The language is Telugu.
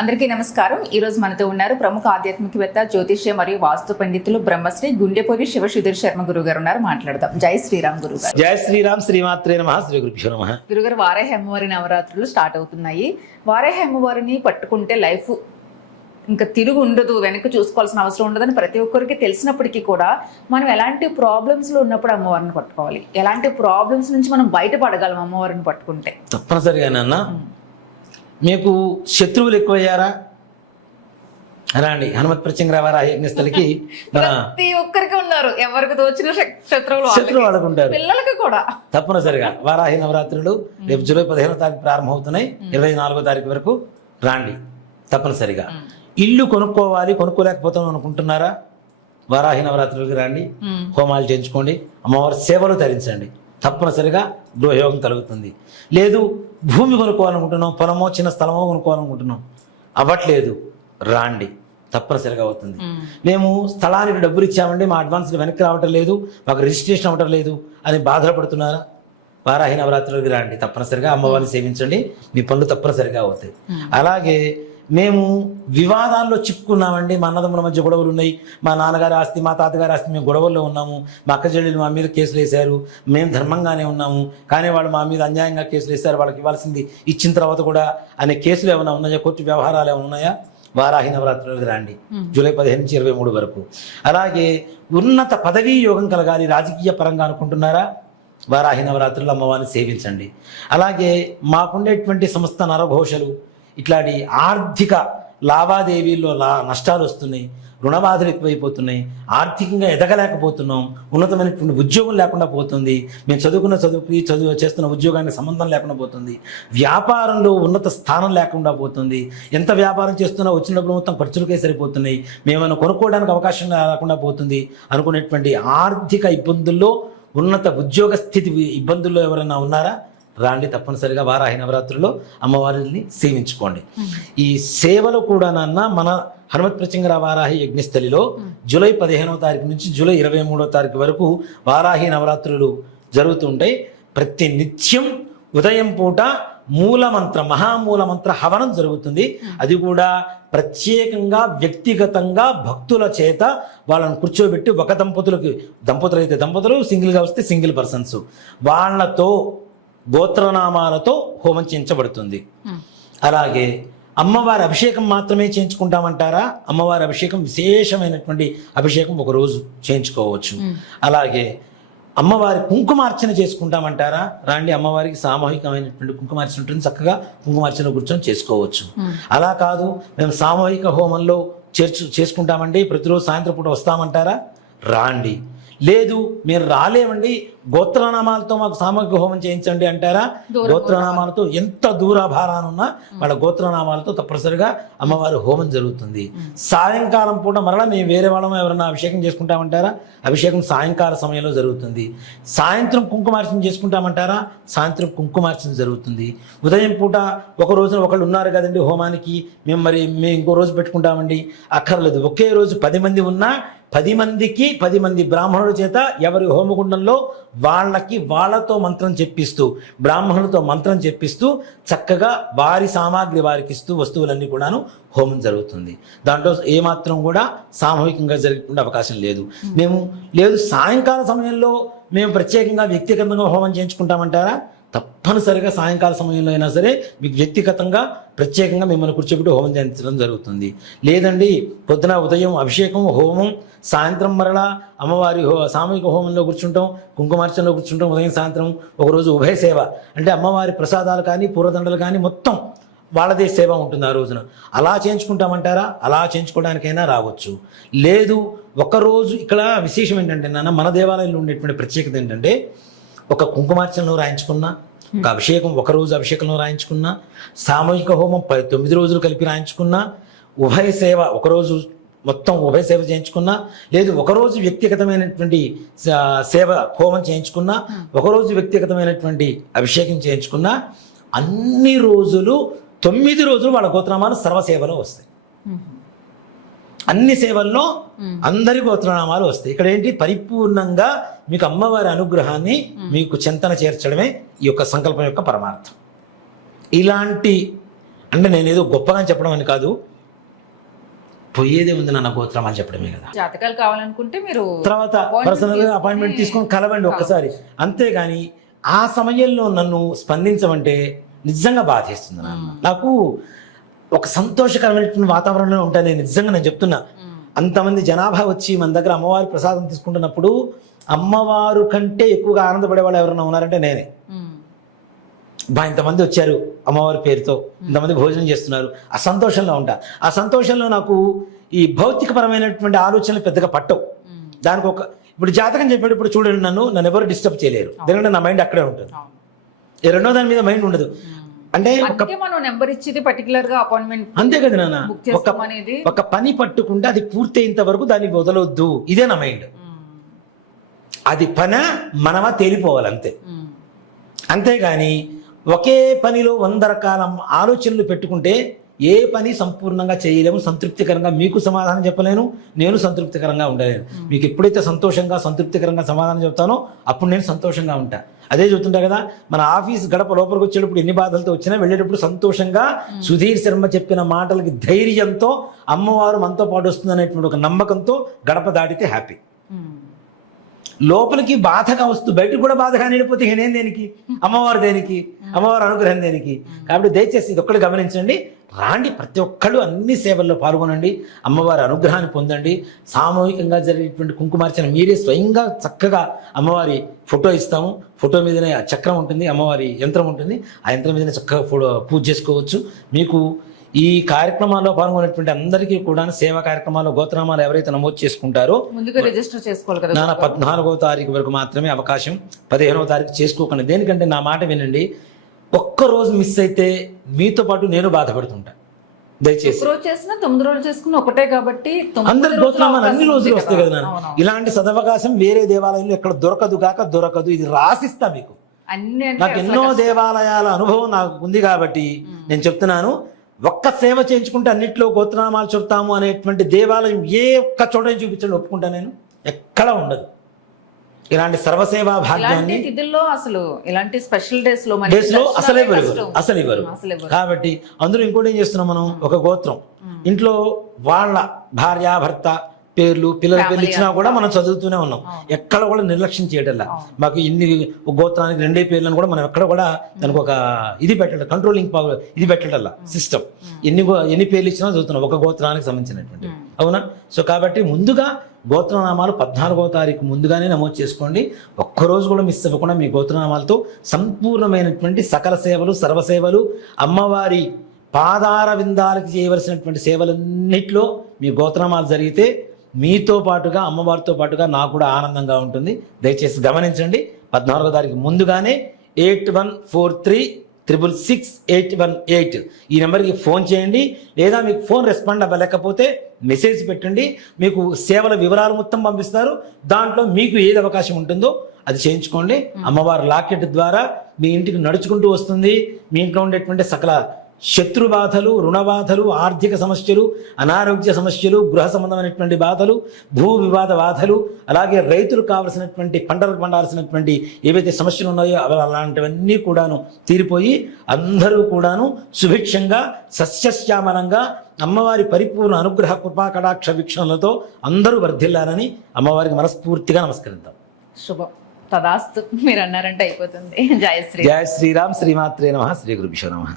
అందరికీ నమస్కారం. ఈ రోజు మనతో ఉన్నారు ప్రముఖ ఆధ్యాత్మికవేత్త, జ్యోతిష్య మరియు వాస్తు పండితులు బ్రహ్మశ్రీ గుండెపోగి శివ సుధీర్ శర్మ గురువు గారు ఉన్నారు. మాట్లాడదాం. జై శ్రీరామ్ గురువు గారు. జై శ్రీరామ్. శ్రీమాత్రే నమః. శ్రీ గురుభ్యో నమః. గురుగారు, వారాహి అమ్మవారి నవరాత్రులు స్టార్ట్ అవుతున్నాయి. వారాహి అమ్మవారిని పట్టుకుంటే లైఫ్ ఇంకా తిరుగు ఉండదు, వెనక్కి చూసుకోవాల్సిన అవసరం ఉండదని ప్రతి ఒక్కరికి తెలిసినప్పటికీ కూడా మనం ఎలాంటి ప్రాబ్లమ్స్ లో ఉన్నప్పుడు అమ్మవారిని పట్టుకోవాలి, ఎలాంటి ప్రాబ్లమ్స్ నుంచి మనం బయటపడగలం అమ్మవారిని పట్టుకుంటే? తప్పనిసరిగానన్నా మీకు శత్రువులు ఎక్కువయ్యారా? రండి హనుమత్ ప్రత్యంగ వారాహి యజ్ఞస్థలికి. ప్రతి ఒక్కరికి ఉన్నారు, ఎవరికి తోచిన శత్రువులు వాళ్ళకుంటారు, పిల్లలకి కూడా. తప్పనిసరిగా వారాహి నవరాత్రులు రేపు జూలై 15వ తారీఖు ప్రారంభమవుతున్నాయి. 24వ తారీఖు వరకు రాండి తప్పనిసరిగా. ఇల్లు కొనుక్కోవాలి, కొనుక్కోలేకపోతాం అనుకుంటున్నారా? వారాహి నవరాత్రులకి రండి, హోమాలు చేయించుకోండి, అమ్మవారి సేవలు ధరించండి, తప్పనిసరిగా గృహయోగం కలుగుతుంది. లేదు భూమి కొనుక్కోవాలనుకుంటున్నాం, పొలమో చిన్న స్థలమో కొనుక్కోవాలనుకుంటున్నాం, అవ్వట్లేదు, రాండి, తప్పనిసరిగా అవుతుంది. మేము స్థలానికి డబ్బులు ఇచ్చామండి, మా అడ్వాన్స్ వెనక్కి రావటం లేదు, మాకు రిజిస్ట్రేషన్ అవ్వటం లేదు అని బాధపడుతున్నారా? వారాహి నవరాత్రులకి రండి, తప్పనిసరిగా అమ్మవారిని సేవించండి, మీ పనులు తప్పనిసరిగా అవుతాయి. అలాగే మేము వివాదాల్లో చిక్కుకున్నామండి, మా అన్నదమ్ముల మధ్య గొడవలు ఉన్నాయి, మా నాన్నగారి ఆస్తి మా తాతగారి ఆస్తి మేము గొడవల్లో ఉన్నాము, మా అక్క చెల్లెలు మా మీద కేసులు వేశారు, మేము ధర్మంగానే ఉన్నాము కానీ వాళ్ళు మా మీద అన్యాయంగా కేసులు వేశారు, వాళ్ళకి ఇవ్వాల్సింది ఇచ్చిన తర్వాత కూడా అనే కేసులు ఏమైనా ఉన్నాయా, కోర్టు వ్యవహారాలు ఏమైనా ఉన్నాయా? వారాహి నవరాత్రులకు రండి, జూలై 15 నుంచి 23 వరకు. అలాగే ఉన్నత పదవీ యోగం కలగాలి, రాజకీయ పరంగా అనుకుంటున్నారా? వారాహి నవరాత్రులు అమ్మవారిని సేవించండి. అలాగే మాకుండేటువంటి సంస్థ నరఘోషలు, ఇట్లాంటి ఆర్థిక లావాదేవీల్లో నష్టాలు వస్తున్నాయి, రుణబాధలు ఎక్కువైపోతున్నాయి, ఆర్థికంగా ఎదగలేకపోతున్నాం, ఉన్నతమైనటువంటి ఉద్యోగం లేకుండా పోతుంది, మేము చదువు చేస్తున్న ఉద్యోగానికి సంబంధం లేకుండా పోతుంది, వ్యాపారంలో ఉన్నత స్థానం లేకుండా పోతుంది, ఎంత వ్యాపారం చేస్తున్నా వచ్చినప్పుడు మొత్తం ఖర్చులకే సరిపోతున్నాయి, మేమైనా కొనుక్కోవడానికి అవకాశం లేకుండా పోతుంది అనుకునేటువంటి ఆర్థిక ఇబ్బందుల్లో, ఉన్నత ఉద్యోగ స్థితి ఇబ్బందుల్లో ఎవరైనా ఉన్నారా? రాండి, తప్పనిసరిగా వారాహి నవరాత్రుల్లో అమ్మవారిని సేవించుకోండి. ఈ సేవలు కూడా మన హనుమత్ ప్రత్యంగ వారాహి యజ్ఞస్థలిలో జూలై 15వ తారీఖు నుంచి జూలై 23వ తారీఖు వరకు వారాహి నవరాత్రులు జరుగుతుంటాయి. ప్రతి నిత్యం ఉదయం పూట మూలమంత్ర మహామూలమంత్ర హవనం జరుగుతుంది. అది కూడా ప్రత్యేకంగా వ్యక్తిగతంగా భక్తుల చేత వాళ్ళని కూర్చోబెట్టి, ఒక దంపతులు అయితే దంపతులు, సింగిల్గా వస్తే సింగిల్ పర్సన్స్, వాళ్ళతో గోత్రనామాలతో హోమం చేయించబడుతుంది. అలాగే అమ్మవారి అభిషేకం మాత్రమే చేయించుకుంటామంటారా? అమ్మవారి అభిషేకం విశేషమైనటువంటి అభిషేకం ఒకరోజు చేయించుకోవచ్చు. అలాగే అమ్మవారి కుంకుమార్చన చేసుకుంటామంటారా? రాండి, అమ్మవారికి సామూహికమైనటువంటి కుంకుమార్చన ఉంటుంది, చక్కగా కుంకుమార్చన కూర్చొని చేసుకోవచ్చు. అలా కాదు మేము సామూహిక హోమంలో చేసుకుంటామండి, ప్రతిరోజు సాయంత్రం పూట వస్తామంటారా? రాండి. లేదు మీరు రాలేమండి, గోత్రనామాలతో మాకు సామూహిక హోమం చేయించండి అంటారా? గోత్రనామాలతో ఎంత దూరాభారానున్నా వాళ్ళ గోత్రనామాలతో తప్పనిసరిగా అమ్మవారి హోమం జరుగుతుంది. సాయంకాలం పూట మరలా మేము వేరే వాళ్ళం ఎవరన్నా అభిషేకం చేసుకుంటామంటారా? అభిషేకం సాయంకాల సమయంలో జరుగుతుంది. సాయంత్రం కుంకుమార్చన చేసుకుంటామంటారా? సాయంత్రం కుంకుమార్చన జరుగుతుంది. ఉదయం పూట ఒక రోజున ఒకళ్ళు ఉన్నారు కదండి హోమానికి, మేము ఇంకో రోజు పెట్టుకుంటామండి, అక్కర్లేదు. ఒకే రోజు 10 మంది ఉన్నా 10 మందికి 10 మంది బ్రాహ్మణుల చేత ఎవరి హోమగుండంలో వాళ్ళతో మంత్రం చెప్పిస్తూ, బ్రాహ్మణులతో మంత్రం చెప్పిస్తూ చక్కగా వారి సామాగ్రి వారికి ఇస్తూ వస్తువులన్నీ కూడాను హోమం జరుగుతుంది. దాంట్లో ఏమాత్రం కూడా సామూహికంగా జరగకుండా అవకాశం లేదు. లేదు సాయంకాల సమయంలో మేము ప్రత్యేకంగా వ్యక్తిగతంగా హోమం చేయించుకుంటామంటారా? తప్పనిసరిగా సాయంకాల సమయంలో అయినా సరే మీకు వ్యక్తిగతంగా ప్రత్యేకంగా మిమ్మల్ని కూర్చోబెట్టి హోమం చేయించడం జరుగుతుంది. లేదండి పొద్దున ఉదయం అభిషేకం హోమం, సాయంత్రం మరలా అమ్మవారి సామూహిక హోమంలో కూర్చుంటాం, కుంకుమార్చనలో కూర్చుంటాం, ఉదయం సాయంత్రం ఒకరోజు ఉభయ సేవ అంటే అమ్మవారి ప్రసాదాలు కానీ పూర్వదండలు కానీ మొత్తం వాళ్ళదే సేవ ఉంటుంది ఆ రోజున. అలా చేయించుకుంటామంటారా? అలా చేయించుకోవడానికైనా రావచ్చు. లేదు ఒకరోజు ఇక్కడ విశేషం ఏంటంటే మన దేవాలయంలో ఉండేటువంటి ప్రత్యేకత ఏంటంటే, ఒక కుంకుమార్చనలో రాయించుకున్నా, ఒక అభిషేకం ఒకరోజు అభిషేకంలో రాయించుకున్నా, సామూహిక హోమం 9 రోజులు కలిపి రాయించుకున్నా, ఉభయ సేవ ఒకరోజు మొత్తం ఉభయ సేవ చేయించుకున్నా, లేదు ఒకరోజు వ్యక్తిగతమైనటువంటి సేవ హోమం చేయించుకున్నా, ఒకరోజు వ్యక్తిగతమైనటువంటి అభిషేకం చేయించుకున్నా, అన్ని రోజులు 9 రోజులు వాళ్ళ గోత్రనామాలు సర్వసేవలో వస్తాయి. అన్ని సేవల్లో అందరి గోత్రనామాలు వస్తాయి. ఇక్కడ ఏంటి, పరిపూర్ణంగా మీకు అమ్మవారి అనుగ్రహాన్ని మీకు చింతన చేర్చడమే ఈ యొక్క సంకల్పం యొక్క పరమార్థం. ఇలాంటి అంటే నేను ఏదో గొప్పగా చెప్పడం అని కాదు, పోయేదే ఉంది నాన్న గోత్రం అని చెప్పడమే కదా. జాతకాలు కావాలనుకుంటే మీరు తర్వాత పర్సనల్గా అపాయింట్మెంట్ తీసుకొని కలవండి ఒక్కసారి, అంతేగాని ఆ సమయంలో నన్ను స్పందించమంటే నిజంగా బాధేస్తుంది నాన్న. నాకు ఒక సంతోషకరమైనటువంటి వాతావరణంలో ఉంటాను నిజంగా, నేను చెప్తున్నా. అంతమంది జనాభా వచ్చి మన దగ్గర అమ్మవారి ప్రసాదం తీసుకుంటున్నప్పుడు అమ్మవారు కంటే ఎక్కువగా ఆనందపడే వాళ్ళు ఎవరైనా ఉన్నారంటే నేనే. ఇంతమంది వచ్చారు అమ్మవారి పేరుతో, ఇంతమంది భోజనం చేస్తున్నారు, ఆ సంతోషంలో ఉంటా. ఆ సంతోషంలో నాకు ఈ భౌతికపరమైనటువంటి ఆలోచనలు పెద్దగా పట్టవు. దానికి ఇప్పుడు జాతకం చెప్పేటప్పుడు చూడండి, నన్ను ఎవరు డిస్టర్బ్ చేయలేరు, ఎందుకంటే నా మైండ్ అక్కడే ఉంటుంది. ఈ రెండో దాని మీద మైండ్ ఉండదు. అంటే మనం నెంబర్ ఇచ్చేది పర్టికులర్ గా అపాయింట్మెంట్ అంతే కదా నాన్న. ఒక పని పట్టుకుంటే అది పూర్తయ్యేంత వరకు దాన్ని వదలొద్దు, ఇదే నా మైండ్. అది పని మనమా తేలిపోవాలి అంతే. అంతేగాని ఒకే పనిలో 100 రకాల ఆలోచనలు పెట్టుకుంటే ఏ పని సంపూర్ణంగా చేయలేము, సంతృప్తికరంగా మీకు సమాధానం చెప్పలేను, నేను సంతృప్తికరంగా ఉండలేను. మీకు ఎప్పుడైతే సంతోషంగా సంతృప్తికరంగా సమాధానం చెప్తానో అప్పుడు నేను సంతోషంగా ఉంటా. అదే చెప్తుంటా కదా, మన ఆఫీస్ గడప లోపలికి వచ్చేటప్పుడు ఎన్ని బాధలతో వచ్చినా వెళ్ళేటప్పుడు సంతోషంగా సుధీర్ శర్మ చెప్పిన మాటలకి ధైర్యంతో అమ్మవారు మనతో పాటు వస్తుంది అనేటువంటి ఒక నమ్మకంతో గడప దాటితే హ్యాపీ. లోపలికి బాధగా వస్తూ బయటకు కూడా బాధగా నిండిపోతే నేనేం దేనికి, అమ్మవారు దేనికి, అమ్మవారు అనుగ్రహం దేనికి. కాబట్టి దయచేసి ఇది ఒక్కళ్ళు గమనించండి, రాండి ప్రతి ఒక్కళ్ళు అన్ని సేవల్లో పాల్గొనండి, అమ్మవారి అనుగ్రహాన్ని పొందండి. సామూహికంగా జరిగేటువంటి కుంకుమార్చన మీరే స్వయంగా చక్కగా అమ్మవారి ఫోటో ఇస్తాము, ఫోటో మీదనే చక్రం ఉంటుంది, అమ్మవారి యంత్రం ఉంటుంది, ఆ యంత్రం మీదనే చక్కగా పూజ చేసుకోవచ్చు. మీకు ఈ కార్యక్రమాల్లో పాల్గొనేటువంటి అందరికీ కూడా సేవా కార్యక్రమాల్లో గోత్రనామాలు ఎవరైతే నమోదు చేసుకుంటారో ముందుగా రిజిస్టర్ చేసుకోవాలి కదా. 14వ తారీఖు వరకు మాత్రమే అవకాశం, 15వ తారీఖు చేసుకోకండి. దేనికంటే నా మాట వినండి, ఒక్కరోజు మిస్ అయితే మీతో పాటు నేను బాధపడుతుంటా. దయచేసి రోజు చేసినా 9 రోజులు చేసుకుని ఒకటే కాబట్టి అందరి గోత్రనామాలు అన్ని రోజులు వస్తాయి కదా. ఇలాంటి సదవకాశం వేరే దేవాలయంలో ఎక్కడ దొరకదు. ఇది రాసిస్తా మీకు. నాకు ఎన్నో దేవాలయాల అనుభవం నాకు ఉంది కాబట్టి నేను చెప్తున్నాను. ఒక్క సేవ చేయించుకుంటే అన్నింటిలో గోత్రనామాలు చెప్తాము అనేటువంటి దేవాలయం ఏ ఒక్క చోట చూపించండి, ఒప్పుకుంటా నేను, ఎక్కడ ఉండదు. ఇలాంటి సర్వసేవా భాగ్యాన్ని అసలు ఇలాంటి స్పెషల్ డేస్ లో అసలు ఇవ్వరు. కాబట్టి అందులో ఇంకోటి ఏం చేస్తున్నాం మనం, ఒక గోత్రం ఇంట్లో వాళ్ళ భార్య భర్త పేర్లు పిల్లల పేర్లు ఇచ్చినా కూడా మనం చదువుతూనే ఉన్నాం, ఎక్కడ కూడా నిర్లక్ష్యం చేయటల్లా. మాకు ఇన్ని గోత్రానికి 2 పేర్లను కూడా మనం ఎక్కడ కూడా దానికి ఒక ఇది పెట్టడం, కంట్రోలింగ్ పవర్ ఇది పెట్టడల్లా సిస్టమ్. ఎన్ని పేర్లు ఇచ్చినా చదువుతున్నాం ఒక గోత్రానికి సంబంధించినటువంటి, అవునా. సో కాబట్టి ముందుగా గోత్రనామాలు 14వ తారీఖు ముందుగానే నమోదు చేసుకోండి. ఒక్కరోజు కూడా మిస్ అవ్వకుండా మీ గోత్రనామాలతో సంపూర్ణమైనటువంటి సకల సేవలు సర్వసేవలు అమ్మవారి పాదార విందాలకి చేయవలసినటువంటి సేవలన్నింటిలో మీ గోత్రనామాలు జరిగితే మీతో పాటుగా అమ్మవారితో పాటుగా నాకు కూడా ఆనందంగా ఉంటుంది. దయచేసి గమనించండి, 14వ తారీఖు ముందుగానే 8143666818 ఈ నెంబర్కి ఫోన్ చేయండి, లేదా మీకు ఫోన్ రెస్పాండ్ అవ్వలేకపోతే మెసేజ్ పెట్టండి. మీకు సేవల వివరాలు మొత్తం పంపిస్తారు, దాంట్లో మీకు ఏది అవకాశం ఉంటుందో అది చేయించుకోండి. అమ్మవారి లాకెట్ ద్వారా మీ ఇంటికి నడుచుకుంటూ వస్తుంది. మీ ఇంట్లో ఉండేటువంటి సకల శత్రు బాధలు, రుణ బాధలు, ఆర్థిక సమస్యలు, అనారోగ్య సమస్యలు, గృహ సంబంధమైనటువంటి బాధలు, భూ వివాద బాధలు, అలాగే రైతులకు కావలసినటువంటి పంటలకు పండాల్సినటువంటి ఏవైతే సమస్యలు ఉన్నాయో అలాంటివన్నీ కూడాను తీరిపోయి అందరూ కూడాను సుభిక్షంగా సస్యశ్యామలంగా అమ్మవారి పరిపూర్ణ అనుగ్రహ కృపా కటాక్ష వీక్షణలతో అందరూ వర్ధిల్లాలని అమ్మవారికి మనస్ఫూర్తిగా నమస్కరిద్దాం. శుభం తదాస్తు. మీరు అన్నారంటే అయిపోతుంది. జయ శ్రీ జయ శ్రీరామ్. శ్రీమాత్రే నమః. శ్రీ గురుభ్యో నమః.